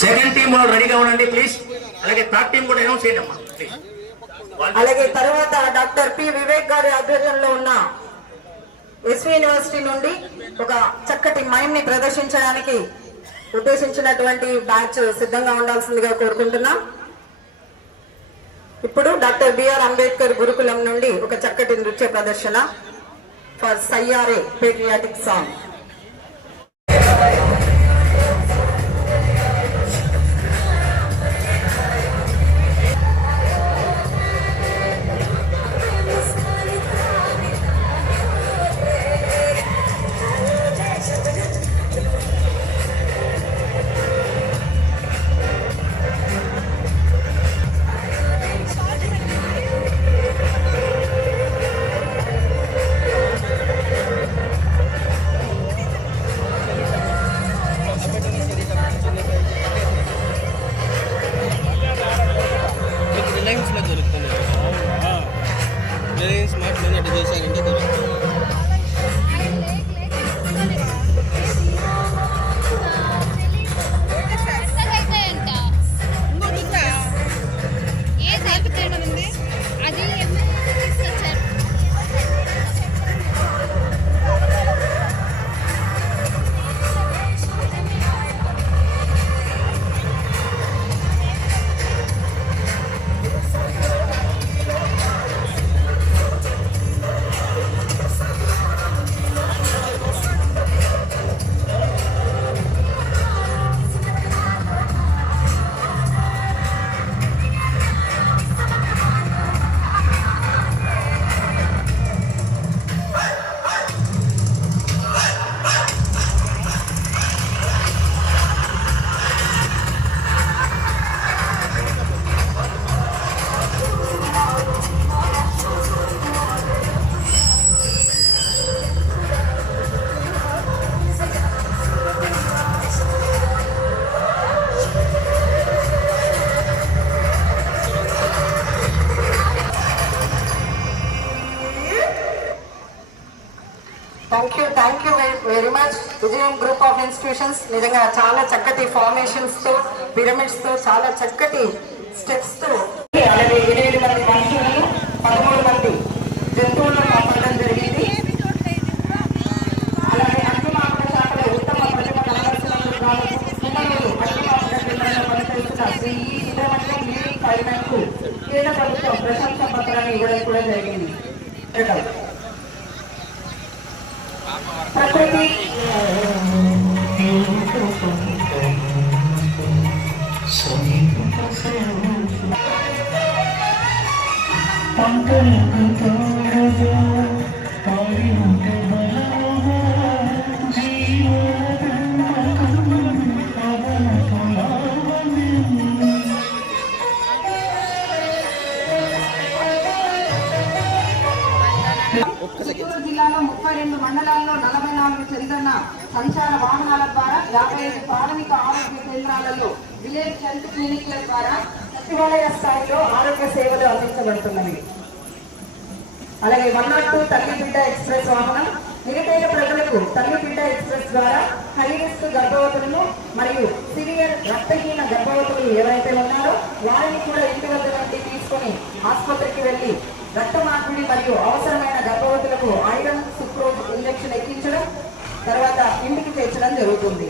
Second team వాళ్ళు రెడీగా ఉండండి ప్లీజ్. అలాగే థర్డ్ టీం కూడా అనౌన్స్ చేయండి అమ్మా ప్లీజ్. అలాగే తర్వాత డాక్టర్ పి వివేక్ గారి ఆధ్వర్యంలో ఉన్న ఎస్వి యూనివర్సిటీ నుండి ఒక చక్కటి మైమ్ ని ప్రదర్శించడానికి ఉద్దేశించినటువంటి బ్యాచ్ సిద్ధంగా ఉండాల్సిందిగా కోరుకుంటున్నాం. ఇప్పుడు డాక్టర్ బిఆర్ అంబేద్కర్ గురుకులం నుండి ఒక చక్కటి నృత్య ప్రదర్శన ఫర్ సయ్యారే patriotic song. Thank you very much Vijayam group of institutions. నిజంగా చాలా చక్కటి ఫార్మేషన్స్ తో, పిరమిడ్స్ తో, చాలా చక్కటి స్టెప్స్ తో, అలాగే 8 మంది మనుషులను 13 మంది జంతువులను కాపాడడం జరిగింది. అలాగే అన్ని మానవ శాఖలో ఉత్తమ ప్రతిభ కనబరిచినందుకు పనిచేస్తున్న శ్రీ సుబ్రహ్మణ్యం లీడింగ్ ఫైర్మెన్ కు కేంద్ర ప్రభుత్వం ప్రశంసా పత్రాన్ని ఇవ్వడం కూడా జరిగింది. ప్రకృతి జిల్లాలో 32 మండలాల్లో 44 చందన సంచార వాహనాల ద్వారా 55 ప్రాథమిక ఆరోగ్య కేంద్రాలలో విలేజ్ హెల్త్ క్లినిక్ల ద్వారా సచివాలయ స్థాయిలో ఆరోగ్య సేవలు అందించబడుతున్నవి. అలాగే 102 తల్లి బిడ్డ ఎక్స్ప్రెస్ వాహనం నిరుపేద ప్రజలకు తల్లి బిడ్డ ఎక్స్ప్రెస్ ద్వారా హై రిస్క్ గర్భవతులను మరియు సివియర్ రక్తహీన గర్భవతులు ఎవరైతే ఉన్నారో వారిని కూడా ఇంటి వద్ద నుండి తీసుకొని ఆసుపత్రికి వెళ్లి రక్త మార్పిడి మరియు అవసరమైన గర్భవతులకు ఐరన్ సుక్రోజ్ ఇంజెక్షన్ ఎక్కించడం, తర్వాత ఇంటికి చేర్చడం జరుగుతుంది.